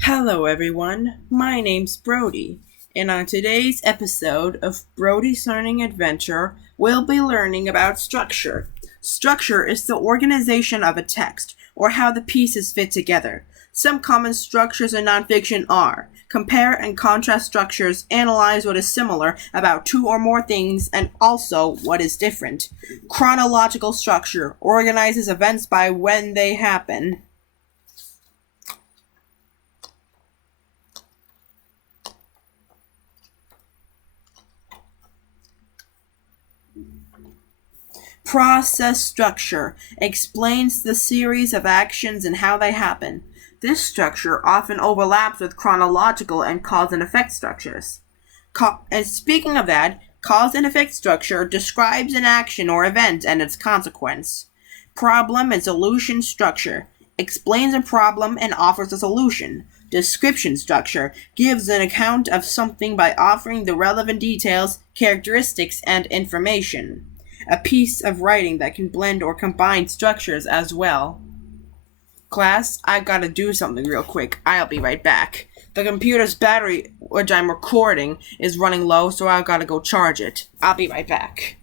Hello everyone, my name's Brody, and on today's episode of Brody's Learning Adventure, we'll be learning about structure. Structure is the organization of a text, or how the pieces fit together. Some common structures in nonfiction are: compare and contrast structures, analyze what is similar about two or more things, and also what is different. Chronological structure organizes events by when they happen. Process structure explains the series of actions and how they happen. This structure often overlaps with chronological and cause and effect structures. And speaking of that, cause and effect structure describes an action or event and its consequence. Problem and solution structure explains a problem and offers a solution. Description structure gives an account of something by offering the relevant details, characteristics, and information. A piece of writing that can blend or combine structures as well. Class, I've got to do something real quick. I'll be right back. The computer's battery, which I'm recording, is running low, so I've got to go charge it. I'll be right back.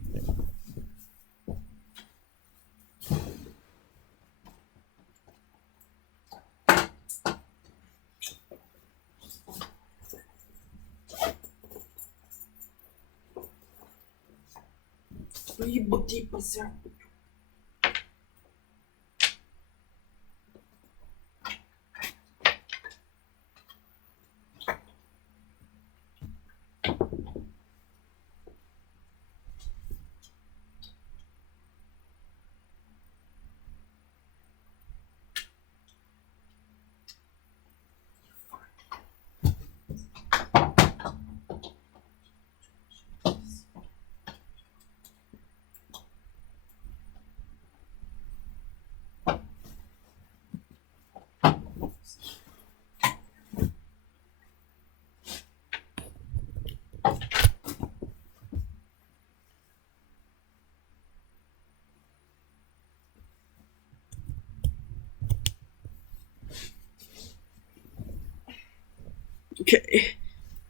Okay,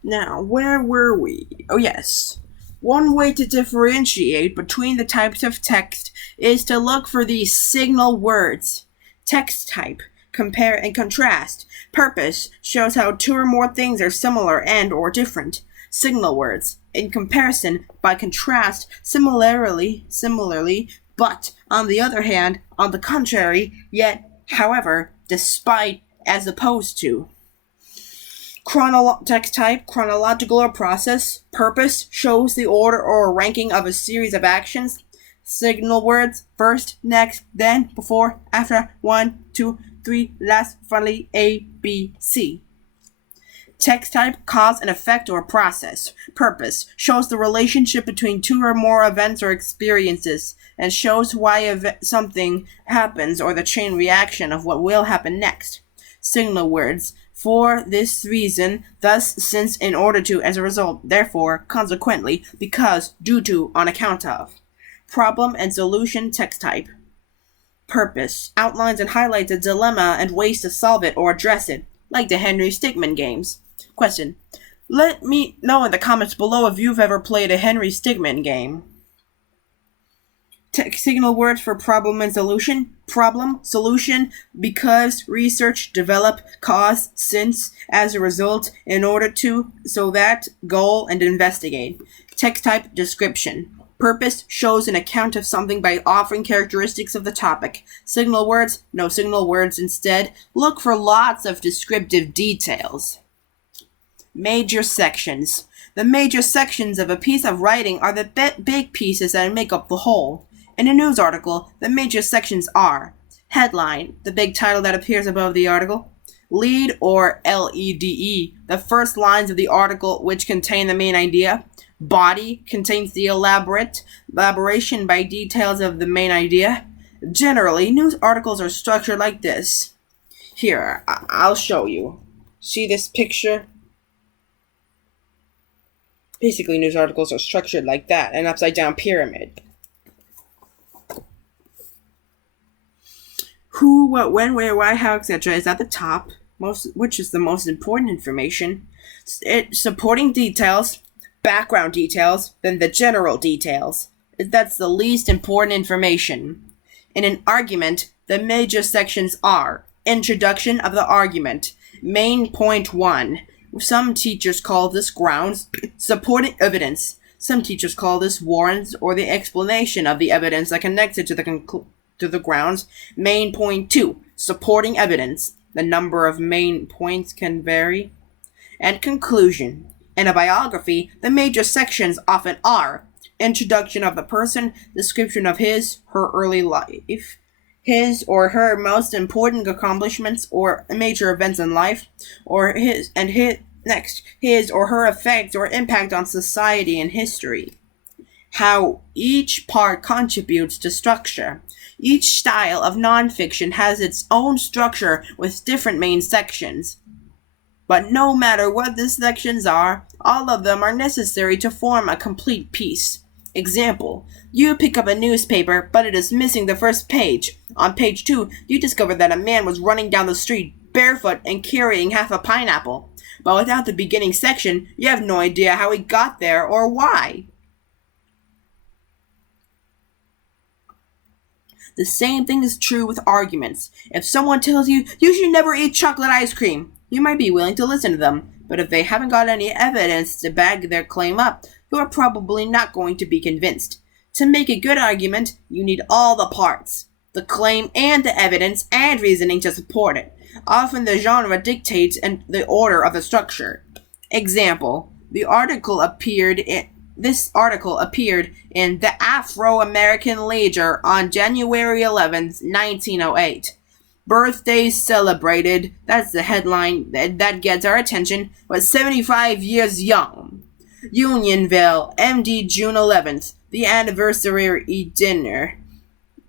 now where were we? Oh, yes. One way to differentiate between the types of text is to look for these signal words. Text type, compare and contrast. Purpose shows how two or more things are similar and or different. Signal words, in comparison, by contrast, similarly, but on the other hand, on the contrary, yet, however, despite, as opposed to. Text type, chronological or process. Purpose shows the order or ranking of a series of actions. Signal words: first, next, then, before, after, one, two, three, last, finally, A, B, C. Text type, cause and effect or process. Purpose shows the relationship between two or more events or experiences and shows why something happens or the chain reaction of what will happen next. Signal words: for this reason, thus, since, in order to, as a result, therefore, consequently, because, due to, on account of. Problem and solution text type. Purpose outlines and highlights a dilemma and ways to solve it or address it, like the Henry Stickmin games. Question: let me know in the comments below if you've ever played a Henry Stickmin game. Signal words for problem and solution. Problem, solution, because, research, develop, cause, since, as a result, in order to, so that, goal, and investigate. Text type, description. Purpose shows an account of something by offering characteristics of the topic. Signal words, no signal words instead. Look for lots of descriptive details. Major sections. The major sections of a piece of writing are the big pieces that make up the whole. In a news article, the major sections are: headline, the big title that appears above the article; lead, or LEDE, the first lines of the article which contain the main idea; body contains the elaboration by details of the main idea. Generally, news articles are structured like this. Here, I'll show you. See this picture? Basically, news articles are structured like that, an upside-down pyramid. Who, what, when, where, why, how, etc. is at the top. which is the most important information, supporting details, background details, then the general details. That's the least important information. In an argument, the major sections are introduction of the argument, main point 1. Some teachers call this grounds, supporting evidence. Some teachers call this warrants or the explanation of the evidence that connected to the grounds, main point 2. Supporting evidence. The number of main points can vary. And conclusion. In a biography, the major sections often are introduction of the person, description of his, her early life, his or her most important accomplishments or major events in life, or his or her effect or impact on society and history. How each part contributes to structure. Each style of nonfiction has its own structure with different main sections. But no matter what the sections are, all of them are necessary to form a complete piece. Example, you pick up a newspaper, but it is missing the first page. On page 2, you discover that a man was running down the street barefoot and carrying half a pineapple. But without the beginning section, you have no idea how he got there or why. The same thing is true with arguments. If someone tells you, you should never eat chocolate ice cream, you might be willing to listen to them. But if they haven't got any evidence to back their claim up, you are probably not going to be convinced. To make a good argument, you need all the parts. The claim and the evidence and reasoning to support it. Often the genre dictates the order of the structure. Example, this article appeared in the Afro-American Ledger on January 11th, 1908. Birthdays celebrated, that's the headline that gets our attention, was 75 years young. Unionville, MD, June 11th, the anniversary dinner.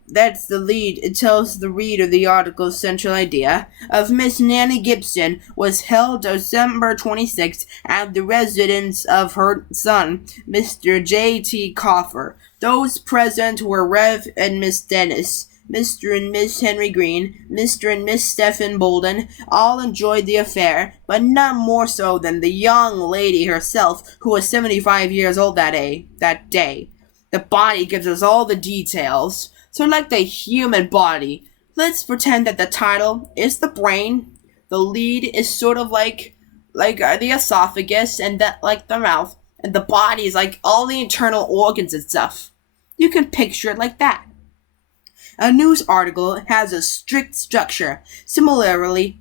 That's the lead. It tells the reader the article's central idea of Miss Nanny Gibson was held December 26th at the residence of her son, Mr. J.T. Coffer. Those present were Rev. and Miss Dennis, Mr. and Miss Henry Green, Mr. and Miss Stephen Bolden. All enjoyed the affair, but none more so than the young lady herself, who was 75 years old that day. The body gives us all the details. So like the human body, let's pretend that the title is the brain, the lead is sort of like the esophagus, and that like the mouth, and the body is like all the internal organs and stuff. You can picture it like that. A news article has a strict structure. Similarly,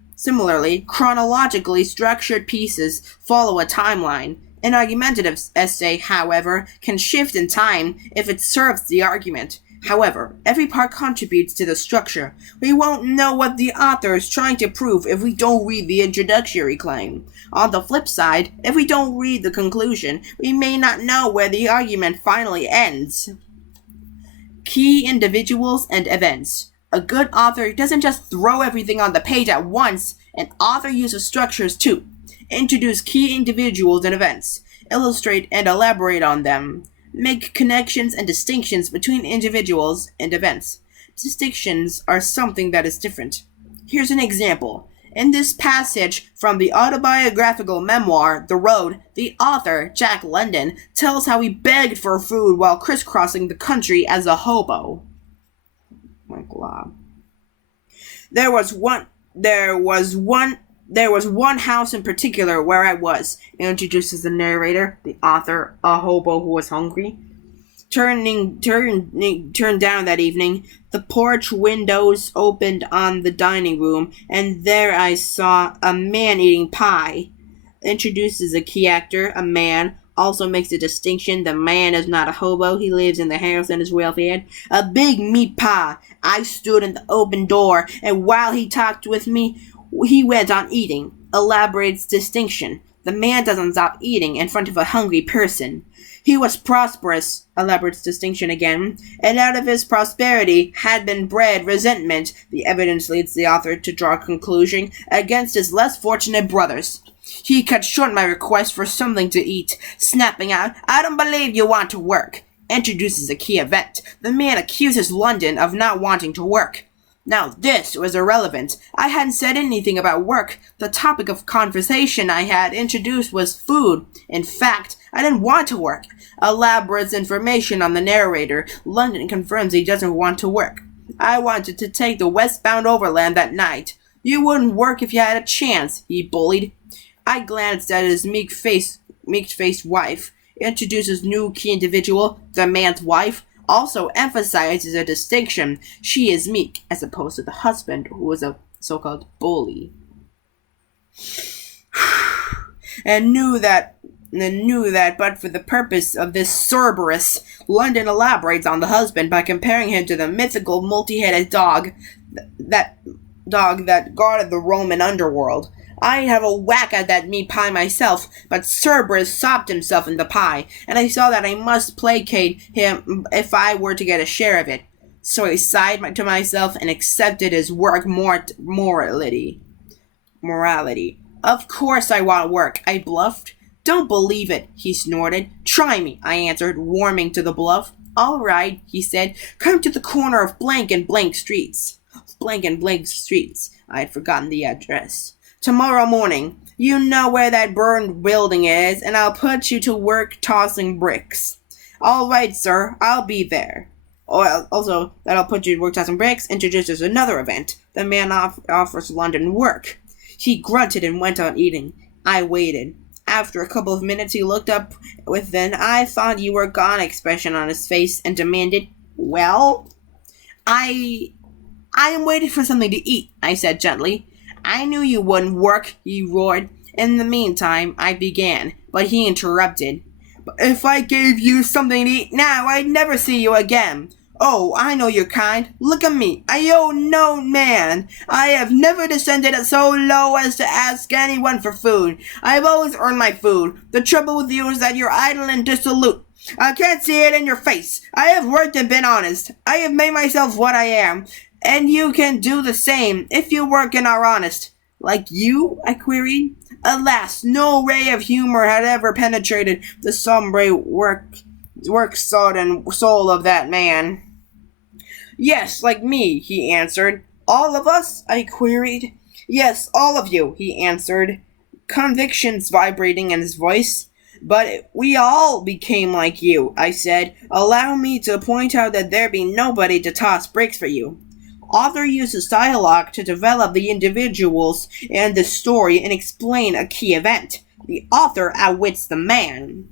chronologically structured pieces follow a timeline. An argumentative essay, however, can shift in time if it serves the argument. However, every part contributes to the structure. We won't know what the author is trying to prove if we don't read the introductory claim. On the flip side, if we don't read the conclusion, we may not know where the argument finally ends. Key individuals and events. A good author doesn't just throw everything on the page at once. An author uses structures too. Introduce key individuals and events. Illustrate and elaborate on them. Make connections and distinctions between individuals and events. Distinctions are something that is different. Here's an example. In this passage from the autobiographical memoir, The Road, the author, Jack London, tells how he begged for food while crisscrossing the country as a hobo. My God. There was one house in particular where I was, introduces the narrator, the author, a hobo who was hungry. Turned down that evening, the porch windows opened on the dining room, and there I saw a man eating pie. Introduces a key actor, a man, also makes a distinction. The man is not a hobo, he lives in the house and is well fed. A big meat pie. I stood in the open door, and while he talked with me, he went on eating. Elaborates distinction. The man doesn't stop eating in front of a hungry person. He was prosperous, elaborates distinction again, and out of his prosperity had been bred resentment. The evidence leads the author to draw a conclusion against his less fortunate brothers. He cut short my request for something to eat, snapping out, "I don't believe you want to work." Introduces a key event. The man accuses London of not wanting to work. Now this was irrelevant. I hadn't said anything about work. The topic of conversation I had introduced was food. In fact, I didn't want to work. Elaborate information on the narrator. London confirms he doesn't want to work. I wanted to take the westbound overland that night. You wouldn't work if you had a chance, he bullied. I glanced at his meek-faced wife. Introduces new key individual, the man's wife. Also emphasizes a distinction. She is meek, as opposed to the husband, who was a so-called bully. and knew that but for the purpose of this Cerberus, London elaborates on the husband by comparing him to the mythical multi-headed dog that guarded the Roman underworld. I'd have a whack at that meat pie myself, but Cerberus sopped himself in the pie, and I saw that I must placate him if I were to get a share of it. So I sighed to myself and accepted his work morality. Of course I want work, I bluffed. Don't believe it, he snorted. Try me, I answered, warming to the bluff. All right, he said. Come to the corner of blank and blank streets. Blank and blank streets. I had forgotten the address. Tomorrow morning. You know where that burned building is, and I'll put you to work tossing bricks. All right, sir, I'll be there. Also, that I'll put you to work tossing bricks introduces another event. The man offers London work. He grunted and went on eating. I waited. After a couple of minutes, he looked up with an "I thought you were gone" expression on his face and demanded, "Well?" I am waiting for something to eat," I said gently. "I knew you wouldn't work," he roared. In the meantime, I began, but he interrupted. "But if I gave you something to eat now, I'd never see you again. Oh, I know your kind. Look at me. I owe no man. I have never descended so low as to ask anyone for food. I have always earned my food. The trouble with you is that you're idle and dissolute. I can't see it in your face. I have worked and been honest. I have made myself what I am. And you can do the same, if you work and are honest." "Like you?" I queried. Alas, no ray of humor had ever penetrated the sombre work-sodden soul of that man. "Yes, like me," he answered. "All of us?" I queried. "Yes, all of you," he answered, convictions vibrating in his voice. "But we all became like you," I said. "Allow me to point out that there be nobody to toss bricks for you." Author uses dialogue to develop the individuals and the story and explain a key event. The author outwits the man.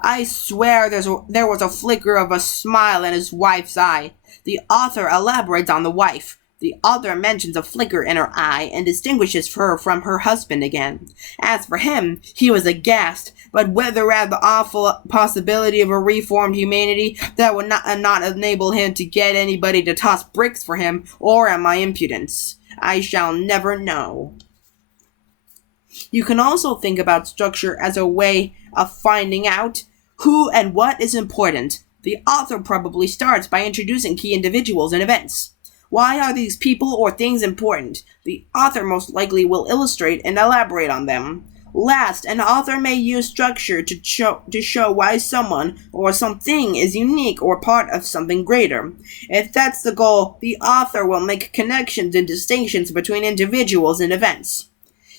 I swear there was a flicker of a smile in his wife's eye. The author elaborates on the wife. The author mentions a flicker in her eye and distinguishes her from her husband again. As for him, he was aghast, but whether at the awful possibility of a reformed humanity that would not enable him to get anybody to toss bricks for him, or at my impudence, I shall never know. You can also think about structure as a way of finding out who and what is important. The author probably starts by introducing key individuals and events. Why are these people or things important? The author most likely will illustrate and elaborate on them. Last, an author may use structure to show why someone or something is unique or part of something greater. If that's the goal, the author will make connections and distinctions between individuals and events.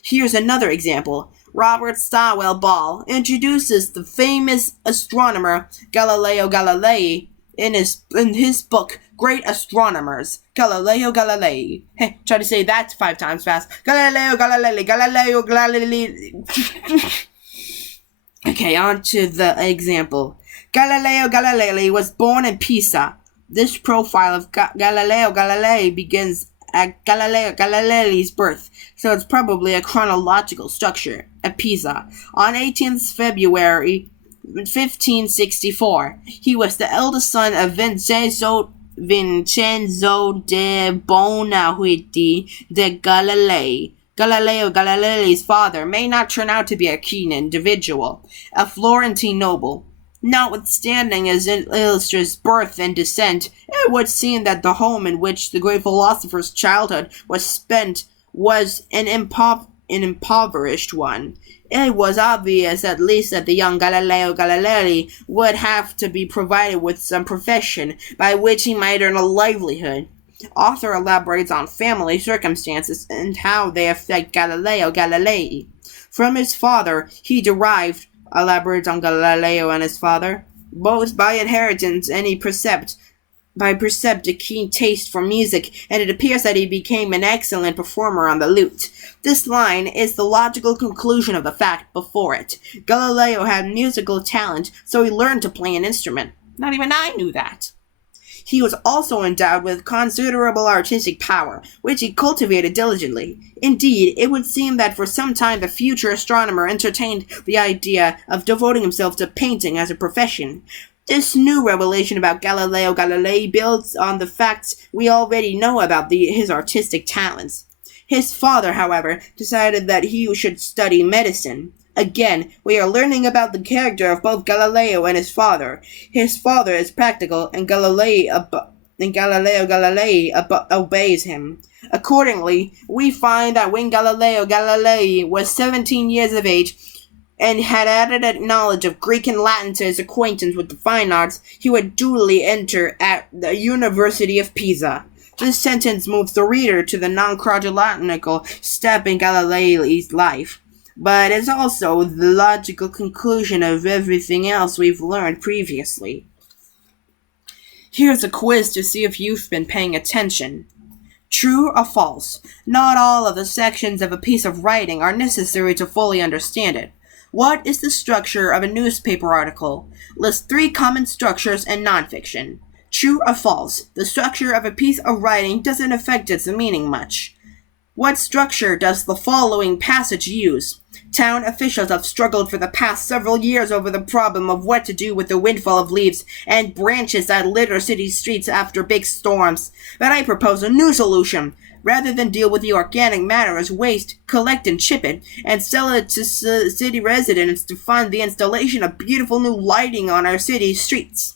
Here's another example. Robert Stowell Ball introduces the famous astronomer Galileo Galilei in his book Great Astronomers. Galileo Galilei. Hey, try to say that 5 times fast. Galileo Galilei, Galileo Galilei. Okay, on to the example. Galileo Galilei was born in Pisa. This profile of Galileo Galilei begins at Galileo Galilei's birth, so it's probably a chronological structure. At Pisa, on 18th February 1564, he was the eldest son of Vincenzo de Bonahuiti de Galilei. Galileo Galilei's father may not turn out to be a keen individual, a Florentine noble. Notwithstanding his illustrious birth and descent, it would seem that the home in which the great philosopher's childhood was spent was an impoverished one. It was obvious, at least, that the young Galileo Galilei would have to be provided with some profession by which he might earn a livelihood. Author elaborates on family circumstances and how they affect Galileo Galilei. From his father, he elaborates on Galileo and his father, both by inheritance and a keen taste for music, and it appears that he became an excellent performer on the lute. This line is the logical conclusion of the fact before it. Galileo had musical talent, so he learned to play an instrument. Not even I knew that. He was also endowed with considerable artistic power, which he cultivated diligently. Indeed, it would seem that for some time the future astronomer entertained the idea of devoting himself to painting as a profession. This new revelation about Galileo Galilei builds on the facts we already know about his artistic talents. His father, however, decided that he should study medicine. Again, we are learning about the character of both Galileo and his father. His father is practical, and Galileo Galilei obeys him. Accordingly, we find that when Galileo Galilei was 17 years of age, and had added a knowledge of Greek and Latin to his acquaintance with the fine arts, he would duly enter at the University of Pisa. This sentence moves the reader to the non-chronological step in Galileo's life, but is also the logical conclusion of everything else we've learned previously. Here's a quiz to see if you've been paying attention. True or false? Not all of the sections of a piece of writing are necessary to fully understand it. What is the structure of a newspaper article? List 3 common structures in nonfiction. True or false? The structure of a piece of writing doesn't affect its meaning much. What structure does the following passage use? Town officials have struggled for the past several years over the problem of what to do with the windfall of leaves and branches that litter city streets after big storms. But I propose a new solution. Rather than deal with the organic matter as waste, collect and chip it, and sell it to city residents to fund the installation of beautiful new lighting on our city streets.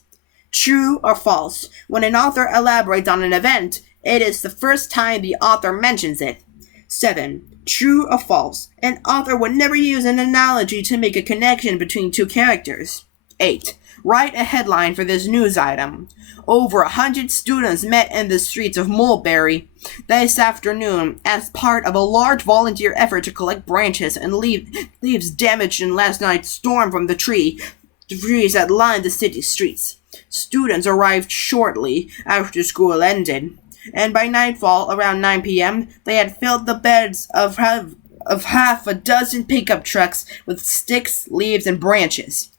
True or false? When an author elaborates on an event, it is the first time the author mentions it. 7. True or false? An author would never use an analogy to make a connection between two characters. 8. Write a headline for this news item. Over 100 students met in the streets of Mulberry this afternoon as part of a large volunteer effort to collect branches and leaves damaged in last night's storm from the trees that lined the city streets. Students arrived shortly after school ended, and by nightfall, around 9 p.m., they had filled the beds of half a dozen pickup trucks with sticks, leaves, and branches.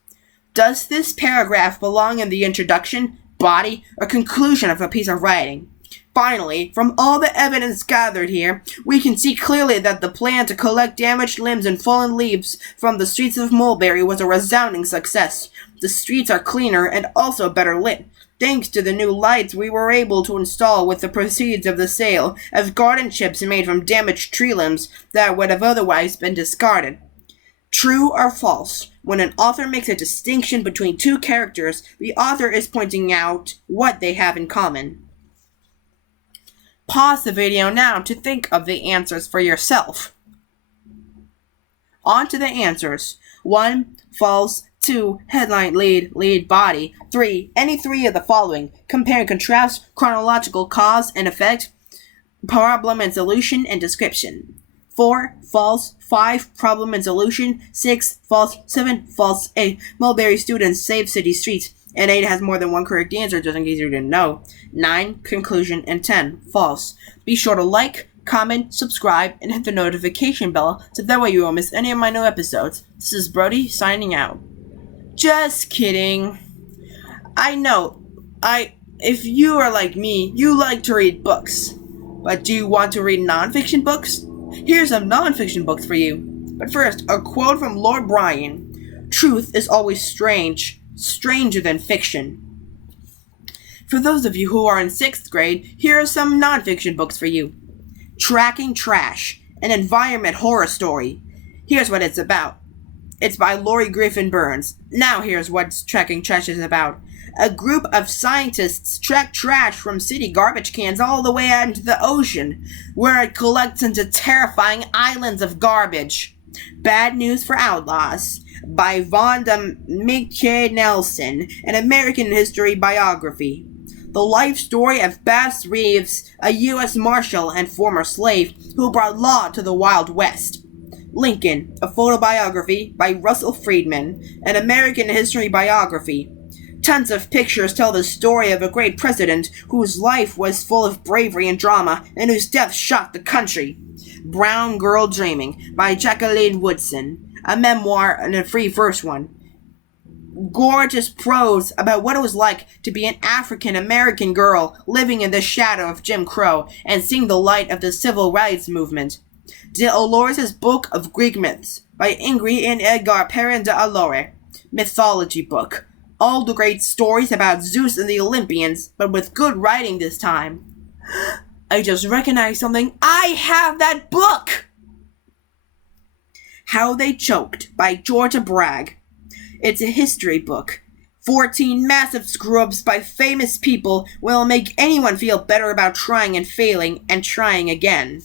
Does this paragraph belong in the introduction, body, or conclusion of a piece of writing? Finally, from all the evidence gathered here, we can see clearly that the plan to collect damaged limbs and fallen leaves from the streets of Mulberry was a resounding success. The streets are cleaner and also better lit, thanks to the new lights we were able to install with the proceeds of the sale of garden chips made from damaged tree limbs that would have otherwise been discarded. True or false? When an author makes a distinction between two characters, the author is pointing out what they have in common. Pause the video now to think of the answers for yourself. On to the answers. 1. False. 2. Headline, lead, body. 3. Any 3 of the following. Compare and contrast, chronological cause and effect, problem and solution, and description. 4. False. 5. Problem and solution. 6. False. 7. False. 8. Mulberry students save city streets. And 8 has more than one correct answer, just in case you didn't know. 9. Conclusion. And 10. False. Be sure to like, comment, subscribe, and hit the notification bell so that way you won't miss any of my new episodes. This is Brody signing out. Just kidding. I know, if you are like me, you like to read books. But do you want to read nonfiction books? Here's some nonfiction books for you. But first, a quote from Lord Byron. Truth is always strange, stranger than fiction. For those of you who are in 6th grade, here are some nonfiction books for you. Tracking Trash, an environment horror story. Here's what it's about. It's by Lori Griffin Burns. Now here's what Tracking Trash is about. A group of scientists track trash from city garbage cans all the way out into the ocean, where it collects into terrifying islands of garbage. Bad News for Outlaws, by Vonda McKay Nelson, an American history biography. The life story of Bass Reeves, a U.S. Marshal and former slave who brought law to the Wild West. Lincoln, a photobiography by Russell Friedman, an American history biography. Tons of pictures tell the story of a great president whose life was full of bravery and drama and whose death shocked the country. Brown Girl Dreaming by Jacqueline Woodson, a memoir and a free verse one. Gorgeous prose about what it was like to be an African American girl living in the shadow of Jim Crow and seeing the light of the civil rights movement. Dolores' Book of Greek Myths by Ingrid and Edgar Perrin de Allore, mythology book. All the great stories about Zeus and the Olympians, but with good writing this time. I just recognized something. I have that book! How They Choked by Georgia Bragg. It's a history book. 14 massive screw-ups by famous people will make anyone feel better about trying and failing and trying again.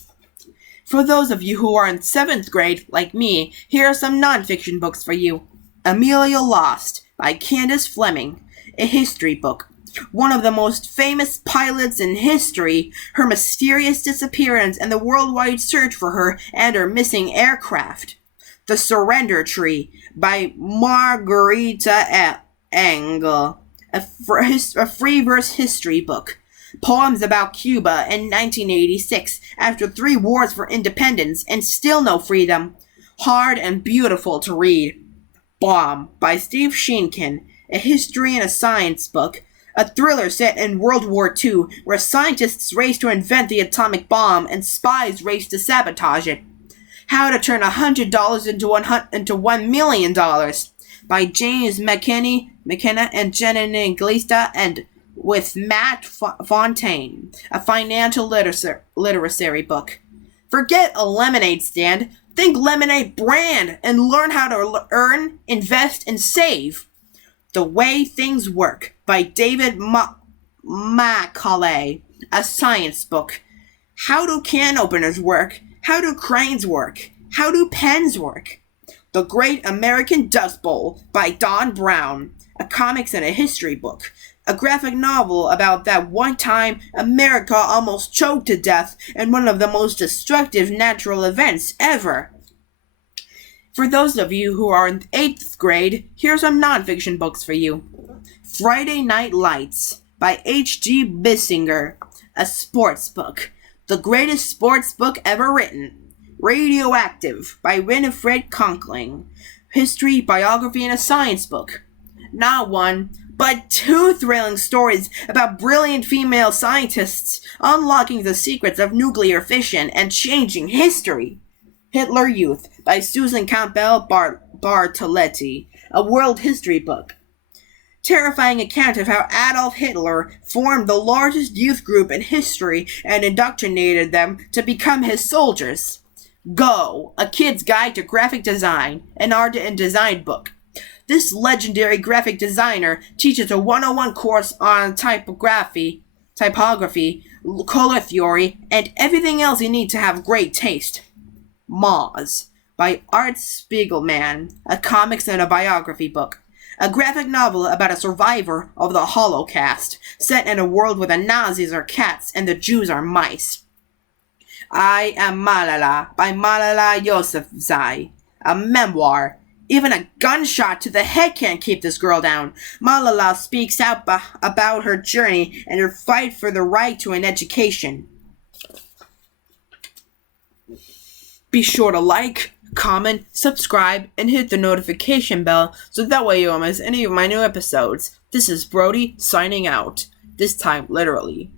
For those of you who are in 7th grade, like me, here are some nonfiction books for you. Amelia Lost by Candace Fleming, a history book. One of the most famous pilots in history, her mysterious disappearance and the worldwide search for her and her missing aircraft. The Surrender Tree by Margarita Engel, a free verse history book. Poems about Cuba in 1986 after 3 wars for independence and still no freedom. Hard and beautiful to read. Bomb by Steve Sheenkin, a history and a science book. A thriller set in World War II where scientists race to invent the atomic bomb and spies race to sabotage it. How to Turn $100 into $1 Million by James McKenna and Jenna Glista and with Matt Fontaine, a financial literacy book. Forget a lemonade stand. Think lemonade brand and learn how to earn, invest, and save. The Way Things Work by David Macaulay, a science book. How do can openers work? How do cranes work? How do pens work? The Great American Dust Bowl by Don Brown, a comics and a history book. A graphic novel about that one time America almost choked to death in one of the most destructive natural events ever. For those of you who are in 8th grade, here are some nonfiction books for you. Friday Night Lights by H.G. Bissinger, a sports book. The greatest sports book ever written. Radioactive by Winifred Conkling, history, biography, and a science book. Not one, but 2 thrilling stories about brilliant female scientists unlocking the secrets of nuclear fission and changing history. Hitler Youth by Susan Campbell Bartoletti, a world history book. Terrifying account of how Adolf Hitler formed the largest youth group in history and indoctrinated them to become his soldiers. Go, A Kid's Guide to Graphic Design, an art and design book. This legendary graphic designer teaches a 101 course on typography, color theory, and everything else you need to have great taste. Moz by Art Spiegelman, a comics and a biography book. A graphic novel about a survivor of the Holocaust, set in a world where the Nazis are cats and the Jews are mice. I Am Malala by Malala Yousafzai, a memoir. Even a gunshot to the head can't keep this girl down. Malala speaks out about her journey and her fight for the right to an education. Be sure to like, comment, subscribe, and hit the notification bell so that way you won't miss any of my new episodes. This is Brody signing out. This time, literally.